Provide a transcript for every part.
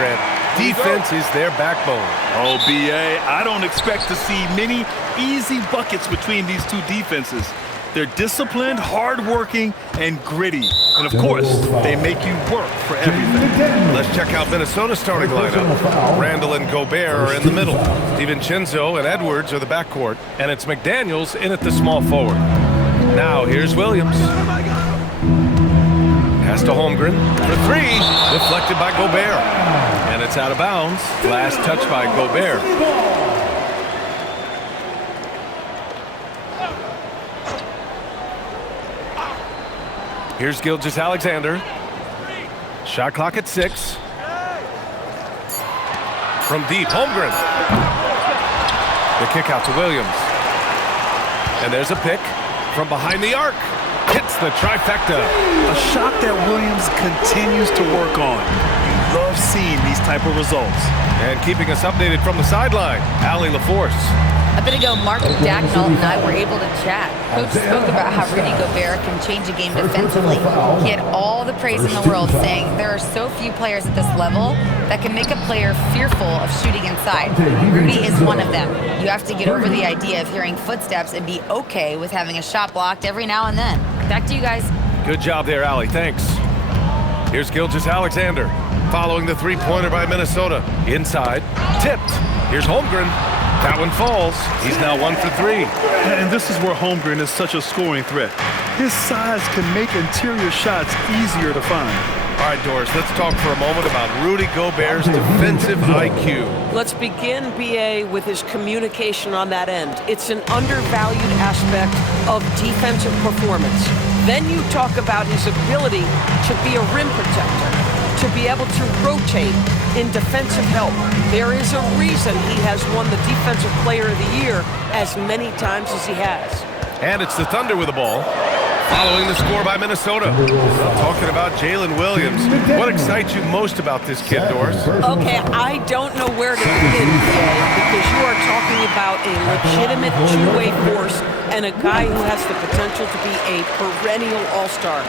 Grant. Defense is their backbone. Oh, B.A., I don't expect to see many easy buckets between these two defenses. They're disciplined, hardworking, and gritty. And, of course, they make you work for everything. Let's check out Minnesota's starting lineup. Randall and Gobert are in the middle. DiVincenzo and Edwards are the backcourt. And it's McDaniels in at the small forward. Now, here's Williams. Pass to Holmgren for three. Deflected by Gobert. And it's out of bounds. Last touch by Gobert. Here's Gilgeous-Alexander. Shot clock at 6. From deep, Holmgren. The kick out to Williams. And there's a pick from behind the arc. Hits the trifecta. A shot that Williams continues to work on. You love seeing these type of results. And keeping us updated from the sideline, Allie LaForce. A bit ago, Mark Dacknall and I were able to chat. Coach spoke about how Rudy Gobert can change a game defensively. He had all the praise in the world, saying there are so few players at this level that can make a player fearful of shooting inside. Rudy is one of them. You have to get over the idea of hearing footsteps and be okay with having a shot blocked every now and then. Back to you guys. Good job there, Allie. Thanks. Here's Gilgeous-Alexander following the three-pointer by Minnesota. Inside, tipped. Here's Holmgren. That one falls. He's now 1 for 3. And this is where Holmgren is such a scoring threat. His size can make interior shots easier to find. All right, Doris, let's talk for a moment about Rudy Gobert's defensive IQ. Let's begin, B.A., with his communication on that end. It's an undervalued aspect of defensive performance. Then you talk about his ability to be a rim protector, to be able to rotate in defensive help. There is a reason he has won the Defensive Player of the Year as many times as he has. And it's the Thunder with the ball. Following the score by Minnesota. I'm talking about Jalen Williams. What excites you most about this kid, Doris? Okay, I don't know where to begin today because you are talking about a legitimate two-way force and a guy who has the potential to be a perennial all-star.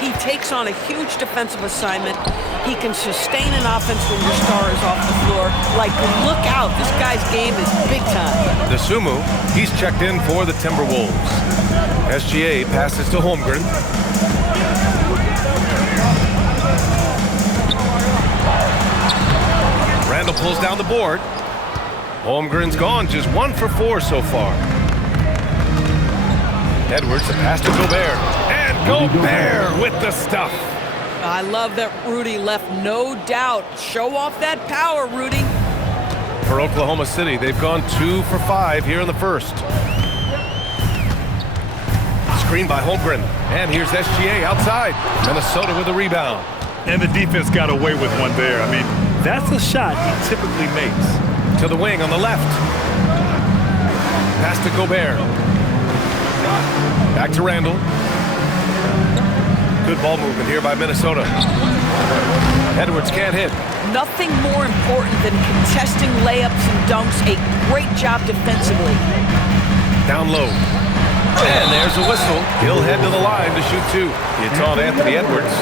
He takes on a huge defensive assignment. He can sustain an offense when your star is off the floor. Like, look out, this guy's game is big time. DeSumo, he's checked in for the Timberwolves. SGA passes to Holmgren. Randall pulls down the board. Holmgren's gone, just 1 for 4 so far. Edwards, the pass to Gobert. And Gobert with the stuff. I love that Rudy left no doubt. Show off that power, Rudy. For Oklahoma City, they've gone 2 for 5 here in the first. Screen by Holmgren. And here's SGA outside. Minnesota with a rebound. And the defense got away with one there. I mean, that's a shot he typically makes. To the wing on the left. Pass to Gobert. Back to Randall. Good ball movement here by Minnesota. Edwards can't hit. Nothing more important than contesting layups and dunks. A great job defensively. Down low. And there's a whistle. He'll head to the line to shoot 2. It's on Anthony Edwards.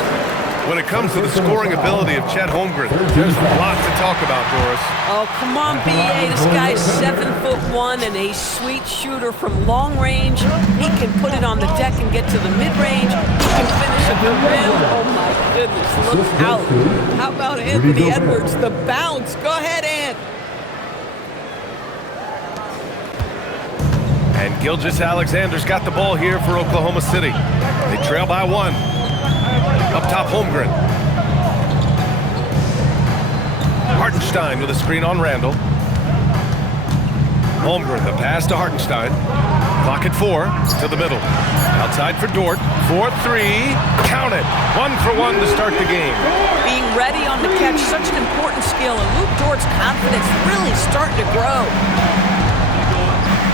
When it comes to the scoring ability of Chet Holmgren, there's a lot to talk about, Doris. Oh, come on, B.A. This guy's 7'1" and a sweet shooter from long range. He can put it on the deck and get to the mid-range. He can finish at the rim. Oh, my goodness, look out. How about Anthony Edwards, the bounce? Go ahead, Ant. And Gilgeous-Alexander's got the ball here for Oklahoma City. They trail by 1. Up top, Holmgren. Hartenstein with a screen on Randall. Holmgren, the pass to Hartenstein. Clock at 4, to the middle. Outside for Dort, 4-3, count it. 1 for 1 to start the game. Being ready on the catch, such an important skill, and Luke Dort's confidence really starting to grow.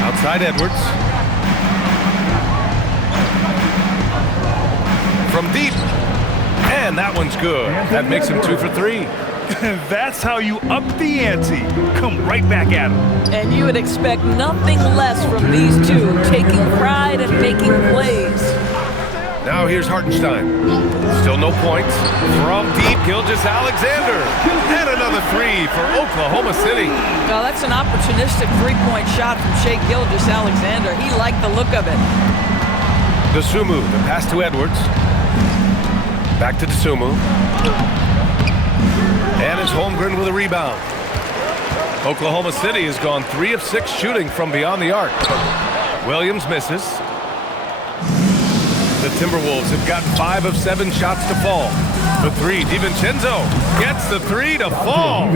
Outside Edwards. From deep. And that one's good. That makes him 2 for 3. That's how you up the ante. Come right back at him. And you would expect nothing less from these two, taking pride and making plays. Now here's Hartenstein. Still no points. From deep, Gilgeous-Alexander. And another three for Oklahoma City. Well, that's an opportunistic three-point shot from Shai Gilgeous-Alexander. He liked the look of it. Dosunmu, the pass to Edwards. Back to Dosunmu. And it's Holmgren with a rebound. Oklahoma City has gone 3 of 6 shooting from beyond the arc. Williams misses. The Timberwolves have got 5 of 7 shots to fall. The three, DiVincenzo gets the three to fall.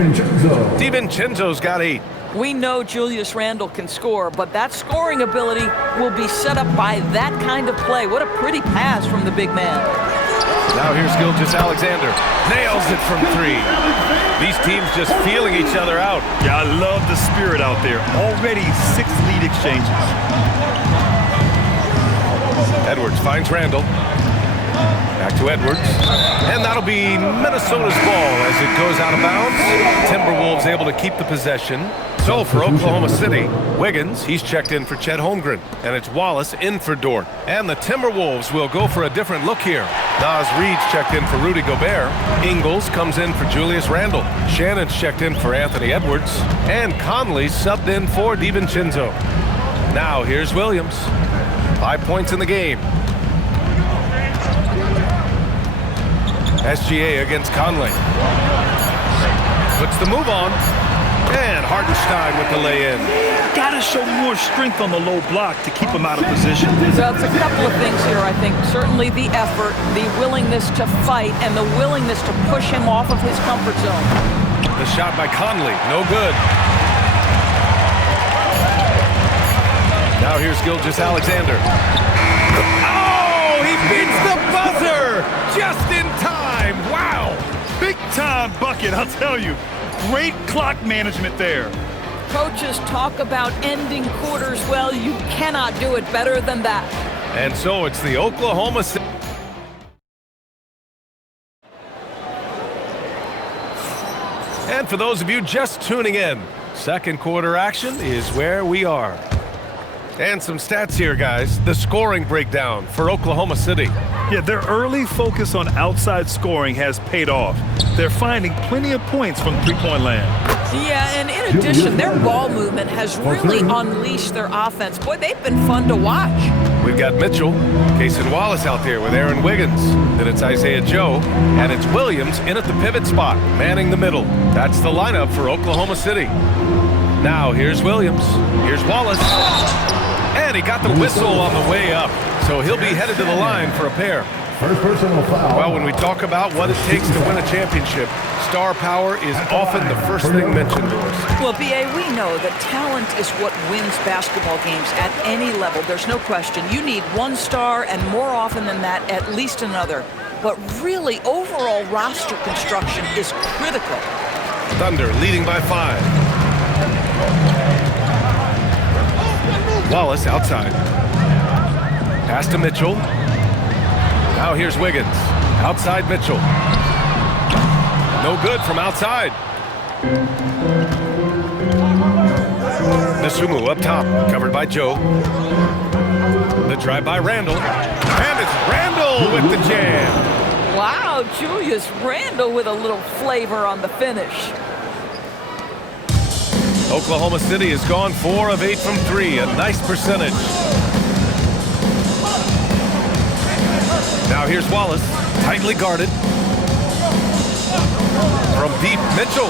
DiVincenzo's got 8. We know Julius Randle can score, but that scoring ability will be set up by that kind of play. What a pretty pass from the big man. Now here's Gilgeous-Alexander. Nails it from 3. These teams just feeling each other out. Yeah, I love the spirit out there. Already 6 lead exchanges. Edwards finds Randle. Back to Edwards. And that'll be Minnesota's ball as it goes out of bounds. Timberwolves able to keep the possession. So for Oklahoma City, Wiggins, he's checked in for Chet Holmgren. And it's Wallace in for Dort. And the Timberwolves will go for a different look here. Naz Reid's checked in for Rudy Gobert. Ingles comes in for Julius Randle. Shannon's checked in for Anthony Edwards. And Conley subbed in for DiVincenzo. Now here's Williams. 5 points in the game. SGA against Conley. Puts the move on. And Hartenstein with the lay-in. Gotta show more strength on the low block to keep him out of position. So it's a couple of things here, I think. Certainly the effort, the willingness to fight, and the willingness to push him off of his comfort zone. The shot by Conley, no good. Now here's Gilgeous-Alexander. Oh, he beats the buzzer just in time. Wow. Big time bucket, I'll tell you. Great clock management there. Coaches talk about ending quarters well. You cannot do it better than that. And so it's the Oklahoma City. And for those of you just tuning in, second quarter action is where we are. And some stats here, guys. The scoring breakdown for Oklahoma City. Yeah, their early focus on outside scoring has paid off. They're finding plenty of points from three-point land. Yeah, and in addition, their ball movement has really unleashed their offense. Boy, they've been fun to watch. We've got Mitchell, Cason Wallace out there with Aaron Wiggins. Then it's Isaiah Joe, and it's Williams in at the pivot spot, manning the middle. That's the lineup for Oklahoma City. Now here's Williams. Here's Wallace. And he got the whistle on the way up, so he'll be headed to the line for a pair. First personal foul. Well, when we talk about what it takes to win a championship, star power is often the first thing mentioned to us. Well, B.A., we know that talent is what wins basketball games at any level. There's no question. You need one star, and more often than that, at least another. But really, overall roster construction is critical. Thunder leading by 5. Wallace outside. Pass to Mitchell. Now here's Wiggins. Outside Mitchell. No good from outside. Dosunmu up top. Covered by Joe. The drive by Randle. And it's Randle with the jam. Wow, Julius Randle with a little flavor on the finish. Oklahoma City has gone 4 of 8 from 3. A nice percentage. Now here's Wallace, tightly guarded. From deep, Mitchell.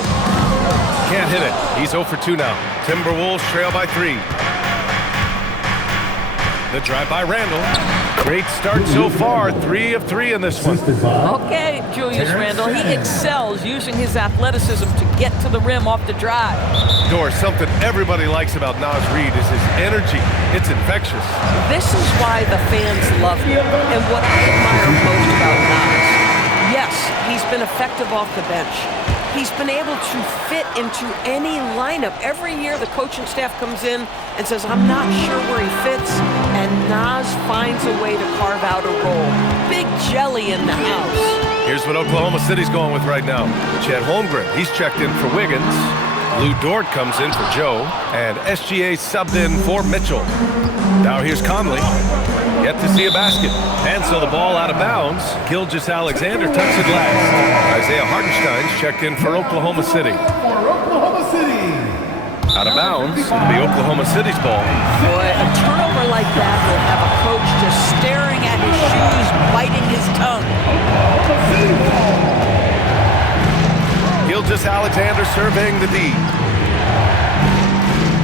Can't hit it. He's 0 for 2 now. Timberwolves trail by 3. The drive by Randle. Great start so far. 3 of 3 in this one. Okay, Julius Randle, he excels using his athleticism to get to the rim off the drive. Something everybody likes about Naz Reid is his energy. It's infectious. This is why the fans love him, and what I admire most about Naz. Yes, he's been effective off the bench. He's been able to fit into any lineup. Every year the coaching staff comes in and says, I'm not sure where he fits, and Naz finds a way to carve out a role. Big jelly in the house. Here's what Oklahoma City's going with right now. Chet Holmgren, he's checked in for Wiggins. Lou Dort comes in for Joe, and SGA subbed in for Mitchell. Now here's Conley. Yet to see a basket. And so the ball out of bounds. Gilgeous-Alexander tucks it last. Isaiah Hartenstein's checked in for Oklahoma City. Out of bounds, it'll be Oklahoma City's ball. Boy, a turnover like that will have a coach just staring at his shoes, biting his tongue. Gilgeous-Alexander surveying the D.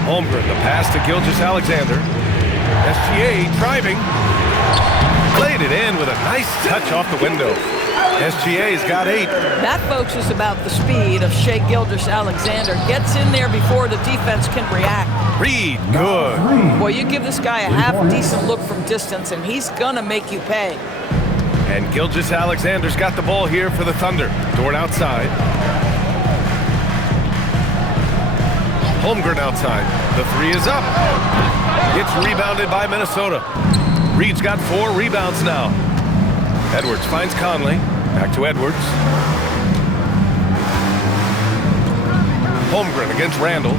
Holmgren, the pass to Gilgeous-Alexander. SGA driving. Played it in with a nice touch off the window. SGA's got 8. That, folks, is about the speed of Shai Gilgeous-Alexander. Gets in there before the defense can react. Reed, good. Boy, you give this guy a half-decent look from distance, and he's going to make you pay. And Gilgeous-Alexander's got the ball here for the Thunder. Dort outside. Holmgren outside. The 3 is up. It's rebounded by Minnesota. Reed's got 4 rebounds now. Edwards finds Conley. Back to Edwards. Holmgren against Randall.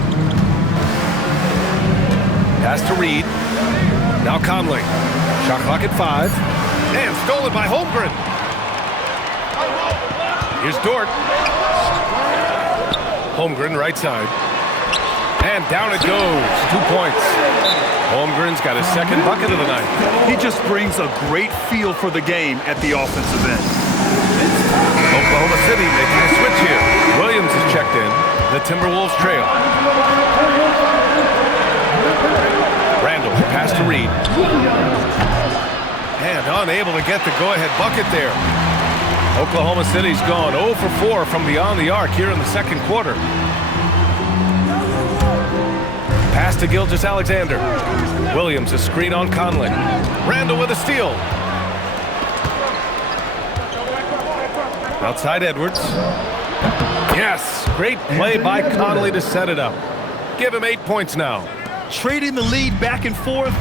Pass to Reed. Now Conley. Shot clock at 5. And stolen by Holmgren. Here's Dort. Holmgren right side. And down it goes. 2 points. Holmgren's got his second bucket of the night. He just brings a great feel for the game at the offensive end. Oklahoma City making a switch here. Williams is checked in. The Timberwolves trail. Randall, pass to Reed. And unable to get the go-ahead bucket there. Oklahoma City's gone 0 for 4 from beyond the arc here in the second quarter. Pass to Gilgeous-Alexander. Williams, a screen on Conley. Randall with a steal. Outside Edwards. Yes, great play by Conley to set it up. Give him 8 points now. Trading the lead back and forth,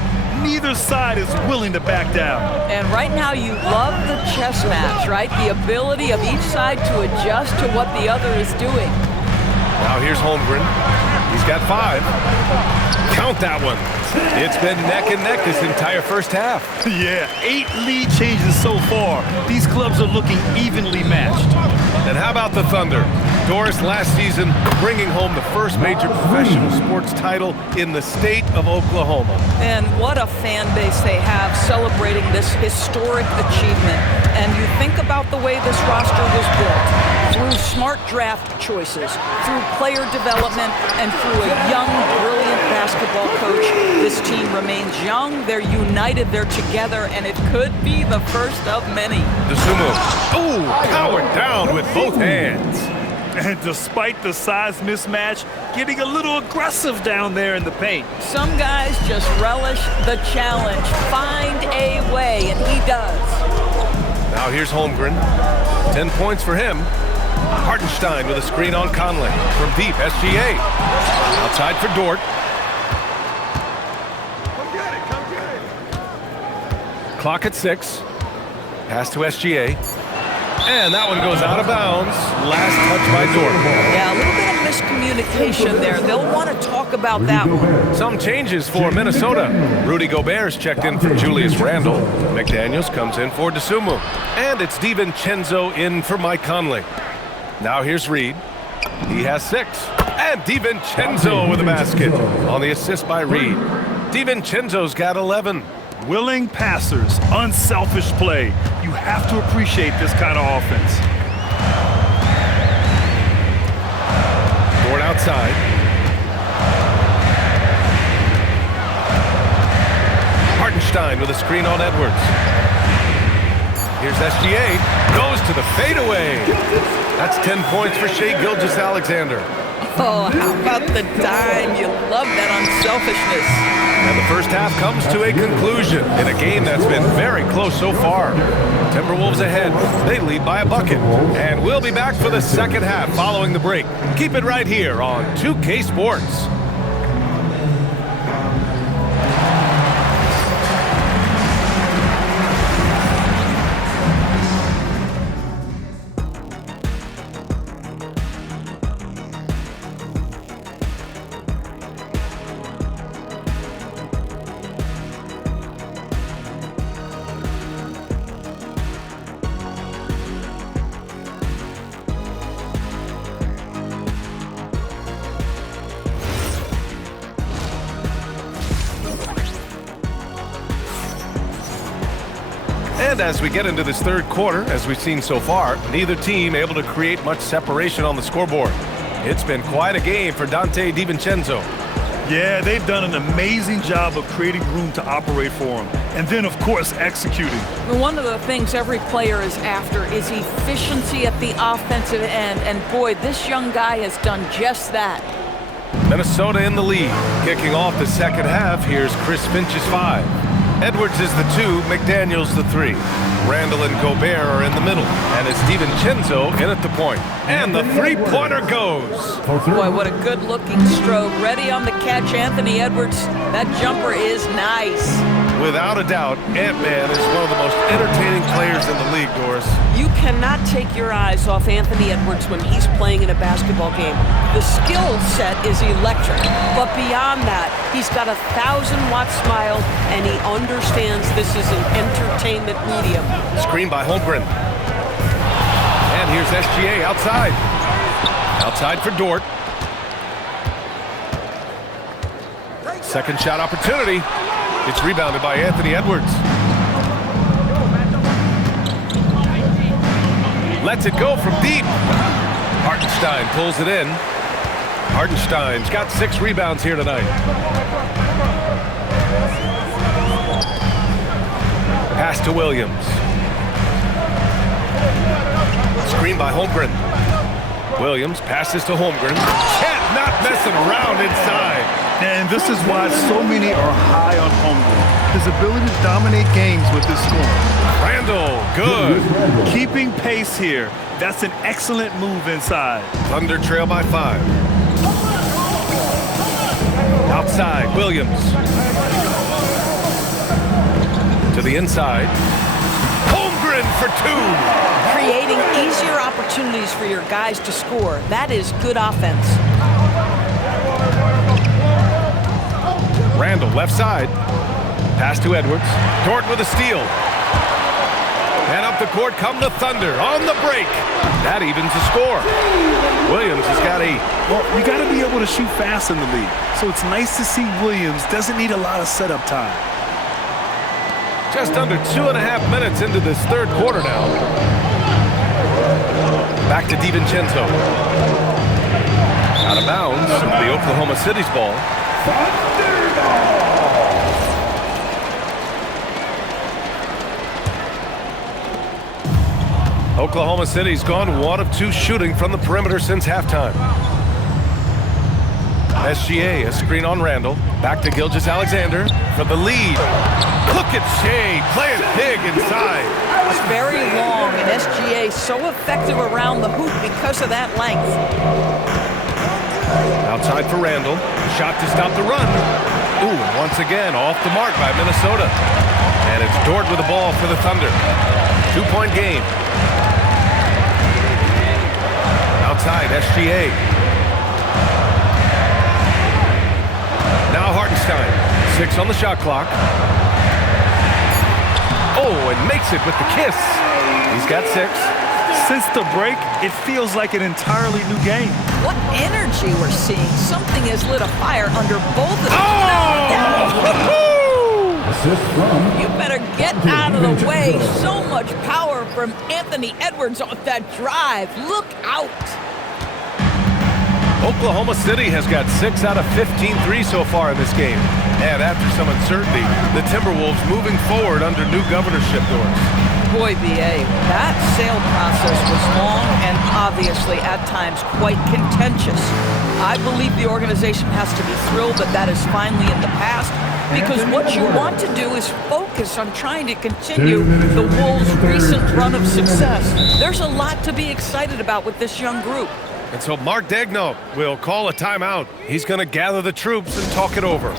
neither side is willing to back down. And right now you love the chess match, right? The ability of each side to adjust to what the other is doing. Now here's Holmgren. He's got 5. Count that one. It's been neck and neck this entire first half. Yeah, 8 lead changes so far. These clubs are looking evenly matched. And how about the Thunder? Doris last season bringing home the first major professional sports title in the state of Oklahoma. And what a fan base they have celebrating this historic achievement. And you think about the way this roster was built. Through smart draft choices, through player development, and through a young, brilliant basketball coach, this team remains young, they're united, they're together, and it could be the first of many. Dosunmu. Oh, powered down with both hands. And despite the size mismatch, getting a little aggressive down there in the paint. Some guys just relish the challenge, find a way, and he does. Now here's Holmgren. 10 points for him. Hartenstein with a screen on Conley. From deep, SGA. Outside for Dort. Clock at 6. Pass to SGA. And that one goes out of bounds. Last touch by Dort. Yeah, a little bit of miscommunication there. They'll want to talk about that one. Some changes for Minnesota. Rudy Gobert's checked in for Julius Randle. McDaniels comes in for Dosunmu. And it's DiVincenzo in for Mike Conley. Now here's Reed. He has 6. And DiVincenzo with a basket on the assist by Reed. DiVincenzo's got 11. Willing passers, unselfish play. You have to appreciate this kind of offense. Dort outside. Hartenstein with a screen on Edwards. Here's SGA. Goes to the fadeaway. That's 10 points for Shai Gilgeous-Alexander. Oh, how about the dime? You love that unselfishness. And the first half comes to a conclusion in a game that's been very close so far. Timberwolves ahead. They lead by a bucket. And we'll be back for the second half following the break. Keep it right here on 2K Sports. And as we get into this third quarter, as we've seen so far, neither team able to create much separation on the scoreboard. It's been quite a game for Donte DiVincenzo. Yeah, they've done an amazing job of creating room to operate for him. And then, of course, executing. One of the things every player is after is efficiency at the offensive end. And boy, this young guy has done just that. Minnesota in the lead. Kicking off the second half, here's Chris Finch's 5. Edwards is the 2, McDaniels the 3. Randall and Gobert are in the middle, and it's DiVincenzo in at the point. And the three-pointer goes. Boy, what a good-looking stroke. Ready on the catch, Anthony Edwards. That jumper is nice. Without a doubt, Ant-Man is one of the most entertaining players in the league, Doris. You cannot take your eyes off Anthony Edwards when he's playing in a basketball game. The skill set is electric, but beyond that, he's got a 1,000-watt smile, and he understands this is an entertainment medium. Screen by Holmgren. And here's SGA outside. Outside for Dort. Second shot opportunity. It's rebounded by Anthony Edwards. Lets it go from deep. Hartenstein pulls it in. Hartenstein's got 6 rebounds here tonight. Pass to Williams. Screen by Holmgren. Williams passes to Holmgren. Chet not messing around inside. And this is why so many are high on Holmgren. His ability to dominate games with his scoring. Randall, good. Keeping pace here. That's an excellent move inside. Thunder trail by 5. Outside, Williams. To the inside. Holmgren for 2. Creating easier opportunities for your guys to score. That is good offense. Randall, left side. Pass to Edwards. Dort with a steal. And up the court come the Thunder on the break. That evens the score. Williams has got 8. Well, you got to be able to shoot fast in the league. So it's nice to see Williams doesn't need a lot of setup time. Just under 2.5 minutes into this third quarter now. Back to DiVincenzo. Out of bounds. The Oklahoma City's ball. Oklahoma City's gone 1 of 2 shooting from the perimeter since halftime. SGA, a screen on Randall. Back to Gilgeous-Alexander for the lead. Look at Shea playing big inside. It's very long, and SGA so effective around the hoop because of that length. Outside for Randall. Shot to stop the run. Ooh, and once again off the mark by Minnesota. And it's Dort with the ball for the Thunder. 2-point game. Outside, SGA. Now Hartenstein. 6 on the shot clock. Oh, and makes it with the kiss. He's got 6. Since the break, it feels like an entirely new game. What energy we're seeing. Something has lit a fire under both of them. Oh! You better get out of the way. So much power from Anthony Edwards off that drive. Look out. Oklahoma City has got 6 out of 15 threes so far in this game. And after some uncertainty, the Timberwolves moving forward under new governorship, Doris. Boy, B.A., that sale process was long and obviously at times quite contentious. I believe the organization has to be thrilled that that is finally in the past, because what you want to do is focus on trying to continue the Wolves' recent run of success. There's a lot to be excited about with this young group. And so Mark Daigneault will call a timeout. He's going to gather the troops and talk it over.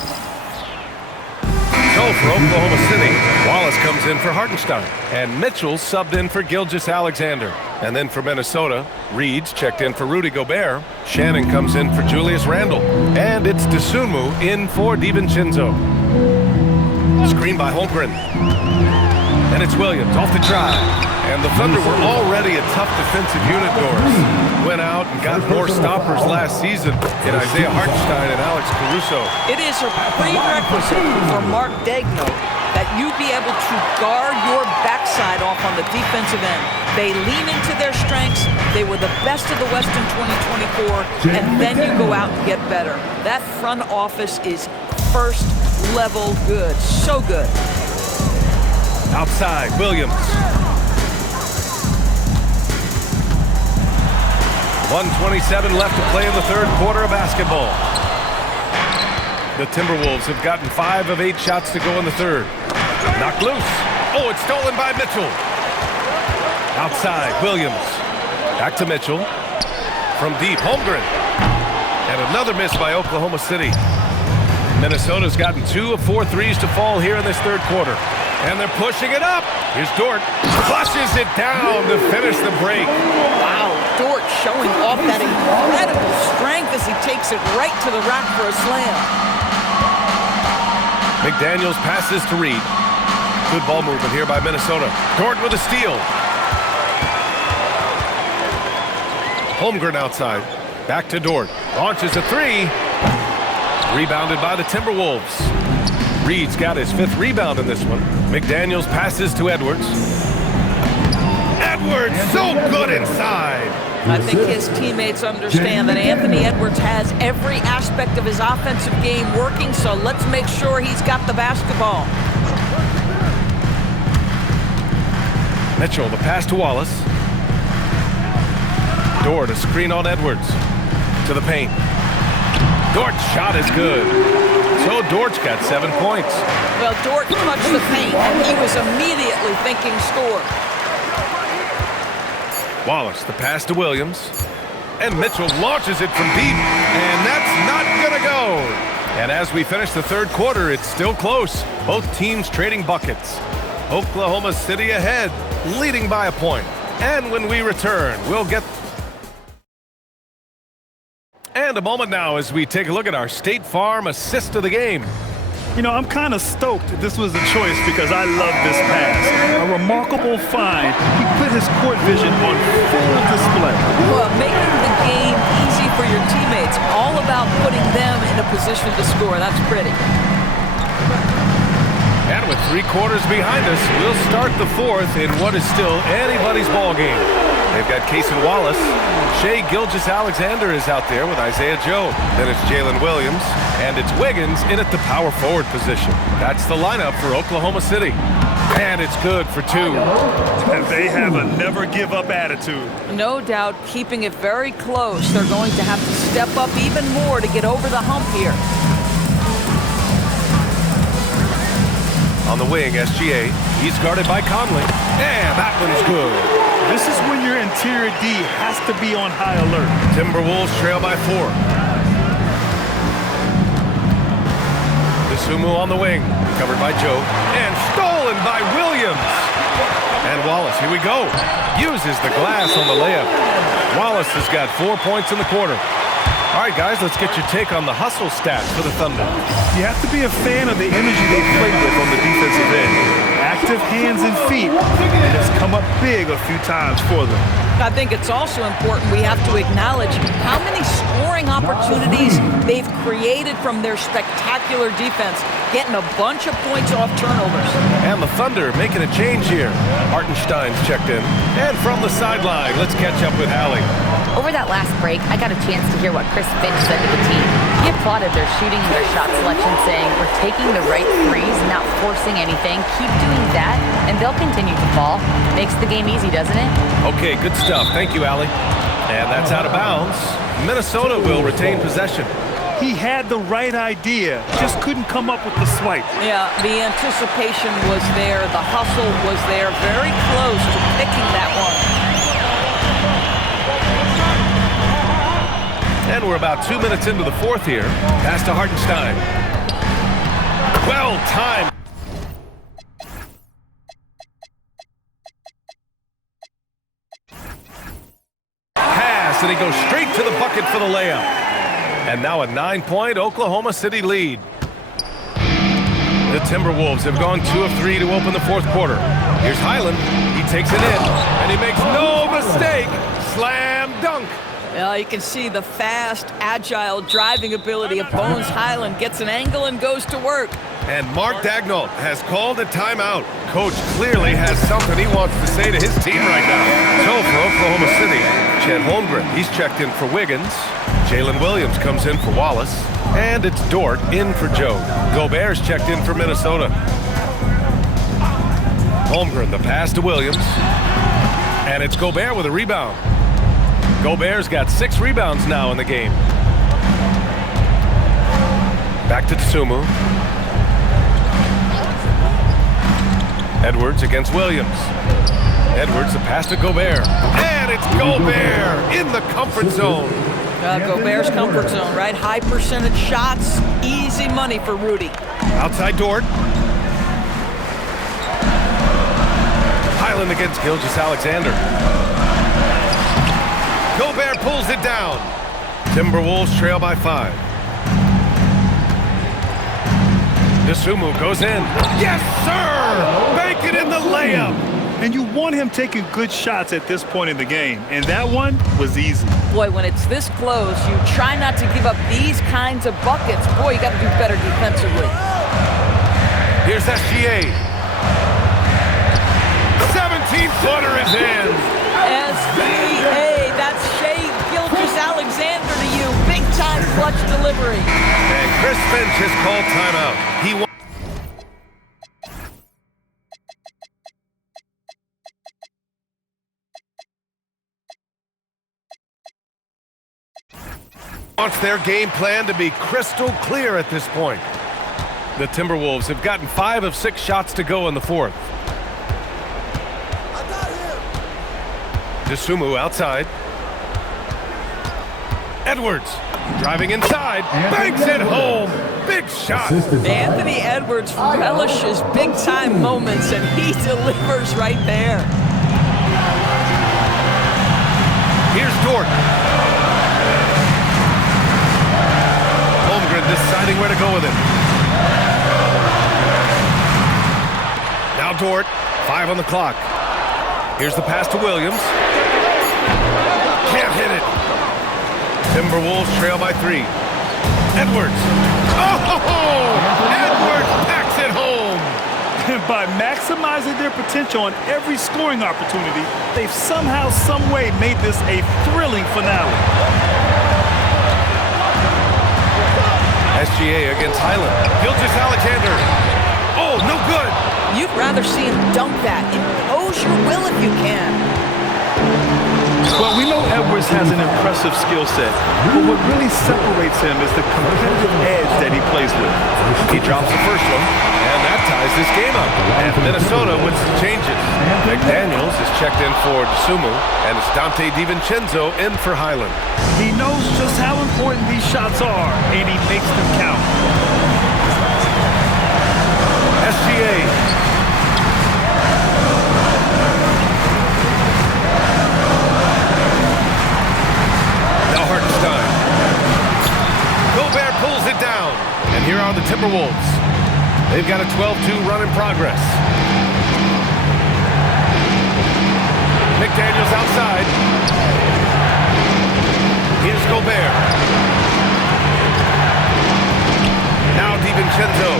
So for Oklahoma City, Wallace comes in for Hartenstein. And Mitchell subbed in for Gilgeous-Alexander. And then for Minnesota, Reed's checked in for Rudy Gobert. Shannon comes in for Julius Randle. And it's Dosunmu in for DiVincenzo. Screen by Holmgren. And it's Williams off the drive. And the Thunder were already a tough defensive unit, Doris. Went out and got more stoppers last season in Isaiah Hartenstein and Alex Caruso. It is a prerequisite for Mark Daigneault that you be able to guard your backside off on the defensive end. They lean into their strengths. They were the best of the West in 2024, and then you go out and get better. That front office is first level good. So good. Outside, Williams. 1:27 left to play in the third quarter of basketball. The Timberwolves have gotten 5 of 8 shots to go in the third. Knocked loose. Oh, it's stolen by Mitchell. Outside, Williams. Back to Mitchell. From deep, Holmgren. And another miss by Oklahoma City. Minnesota's gotten 2 of 4 threes to fall here in this third quarter. And they're pushing it up. Here's Dort. Flushes it down to finish the break. Wow, Dort showing off that incredible strength as he takes it right to the rack for a slam. McDaniels passes to Reed. Good ball movement here by Minnesota. Dort with a steal. Holmgren outside. Back to Dort. Launches a 3. Rebounded by the Timberwolves. Reed's got his 5th rebound in this one. McDaniels passes to Edwards. Edwards, so good inside. I think his teammates understand that Anthony Edwards has every aspect of his offensive game working, so let's make sure he's got the basketball. Mitchell, the pass to Wallace. Dort, a screen on Edwards. To the paint. Dort's shot is good. So Dort's got 7 points. Well, Dort touched the paint, and he was immediately thinking score. Wallace, the pass to Williams. And Mitchell launches it from deep. And that's not going to go. And as we finish the third quarter, it's still close. Both teams trading buckets. Oklahoma City ahead, leading by a point. And when we return, we'll get... And a moment now as we take a look at our State Farm assist of the game. You know, I'm kind of stoked this was a choice because I love this pass. A remarkable find. He put his court vision on full display. Well, making the game easy for your teammates. All about putting them in a position to score. That's pretty. And with 3 quarters behind us, we'll start the fourth in what is still anybody's ball game. They've got Cason Wallace. Shai Gilgeous-Alexander is out there with Isaiah Joe. Then it's Jalen Williams. And it's Wiggins in at the power forward position. That's the lineup for Oklahoma City. And it's good for 2. And they have a never-give-up attitude. No doubt, keeping it very close. They're going to have to step up even more to get over the hump here. On the wing, SGA. He's guarded by Conley. And that one's good. This is when your interior D has to be on high alert. Timberwolves trail by 4. Dosunmu on the wing. Covered by Joe. And stolen by Williams. And Wallace, here we go. Uses the glass on the layup. Wallace has got 4 points in the quarter. All right, guys, let's get your take on the hustle stats for the Thunder. You have to be a fan of the energy they play with on the defensive end. Active hands and feet. It has come up big a few times for them. I think it's also important we have to acknowledge how many scoring opportunities they've created from their spectacular defense, getting a bunch of points off turnovers. And the Thunder making a change here. Hartenstein's checked in. And from the sideline, let's catch up with Allie. Over that last break, I got a chance to hear what Chris Finch said to the team. He applauded their shooting and their shot selection, saying, "We're taking the right threes, not forcing anything. Keep doing that, and they'll continue to fall." Makes the game easy, doesn't it? Okay, good stuff. Thank you, Allie. And that's out of bounds. Minnesota will retain possession. He had the right idea, just couldn't come up with the swipe. Yeah, the anticipation was there. The hustle was there. Very close to picking that one. And we're about 2 minutes into the fourth here. Pass to Hartenstein. Well timed. Pass, and he goes straight to the bucket for the layup. And now a 9-point Oklahoma City lead. The Timberwolves have gone 2 of 3 to open the fourth quarter. Here's Highland. He takes it in, and he makes no mistake. Slam dunk. Well, you can see the fast, agile driving ability of Bones Highland. Gets an angle and goes to work. And Mark Daigneault has called a timeout. Coach clearly has something he wants to say to his team right now. So for Oklahoma City, Chet Holmgren, he's checked in for Wiggins. Jalen Williams comes in for Wallace. And it's Dort in for Joe. Gobert's checked in for Minnesota. Holmgren, the pass to Williams. And it's Gobert with a rebound. Gobert's got 6 rebounds now in the game. Back to Dosunmu. Edwards against Williams. Edwards, the pass to Gobert. And it's Gobert in the comfort zone. Gobert's comfort zone, right? High percentage shots, easy money for Rudy. Outside Dort. Highland against Gilgeous-Alexander. Gobert pulls it down. Timberwolves trail by 5. Dosunmu goes in. Yes, sir! Make it in the layup. And you want him taking good shots at this point in the game, and that one was easy. Boy, when it's this close, you try not to give up these kinds of buckets. Boy, you got to do better defensively. Here's SGA. 17-footer is in. SGA, that's Shai Gilgeous-Alexander to you. Big-time clutch delivery. And Chris Finch has called timeout. He wants their game plan to be crystal clear at this point. The Timberwolves have gotten 5 of 6 shots to go in the fourth. Dosunmu outside. Edwards driving inside, banks it home. Big shot. Anthony Edwards relishes big-time moments, and he delivers right there. Here's Dort. Holmgren deciding where to go with it. Now Dort, 5 on the clock. Here's the pass to Williams. Can't hit it. Timberwolves trail by 3. Edwards. Oh! Edwards packs it home. By maximizing their potential on every scoring opportunity, they've somehow, some way made this a thrilling finale. SGA against Highland. Gilgeous-Alexander. Oh, no good. You'd rather see him dunk that. Impose your will if you can. Well, we know Edwards has an impressive skill set, but what really separates him is the competitive edge that he plays with. He drops the first one, and that ties this game up. And Minnesota wins the changes. McDaniels is checked in for Dosunmu, and it's Dante DiVincenzo in for Highland. He knows just how important these shots are, and he makes them count. SGA. Gobert pulls it down. And here are the Timberwolves. They've got a 12-2 run in progress. McDaniels outside. Here's Gobert. Now DiVincenzo.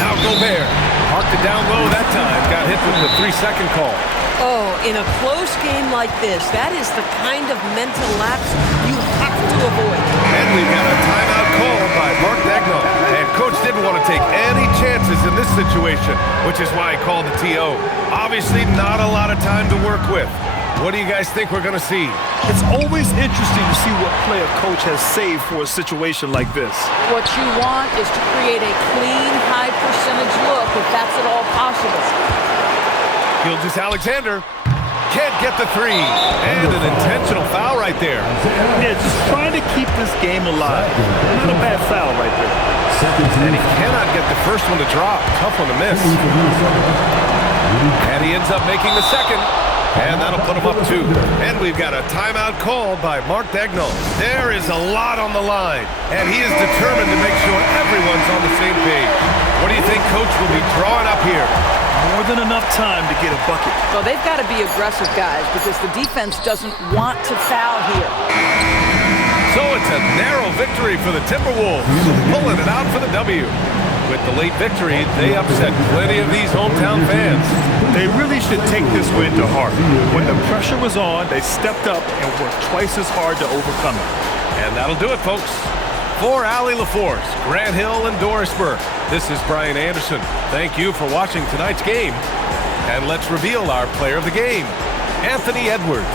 Now Gobert. Parked it down low that time. Got hit with the 3-second call. Oh, in a close game like this, that is the kind of mental lapse you have to avoid. And we've got a timeout call by Mark Daigneault. And Coach didn't want to take any chances in this situation, which is why he called the TO. Obviously, not a lot of time to work with. What do you guys think we're going to see? It's always interesting to see what play a coach has saved for a situation like this. What you want is to create a clean, high-percentage look, if that's at all possible. Gilgeous-Alexander can't get the 3. And an intentional foul right there. Yeah, just trying to keep this game alive. Not a bad foul right there. And he cannot get the first one to drop. Tough one to miss. And he ends up making the second. And that'll put them up 2. And we've got a timeout called by Mark Daigneault. There is a lot on the line, and he is determined to make sure everyone's on the same page. What do you think Coach will be drawing up here? More than enough time to get a bucket. Well, they've got to be aggressive, guys, because the defense doesn't want to foul here. So it's a narrow victory for the Timberwolves, pulling it out for the W. With the late victory, they upset plenty of these hometown fans. They really should take this win to heart. When the pressure was on, they stepped up and worked twice as hard to overcome it. And that'll do it, folks. For Allie LaForce, Grant Hill, and Doris Burke, this is Brian Anderson. Thank you for watching tonight's game. And let's reveal our player of the game, Anthony Edwards.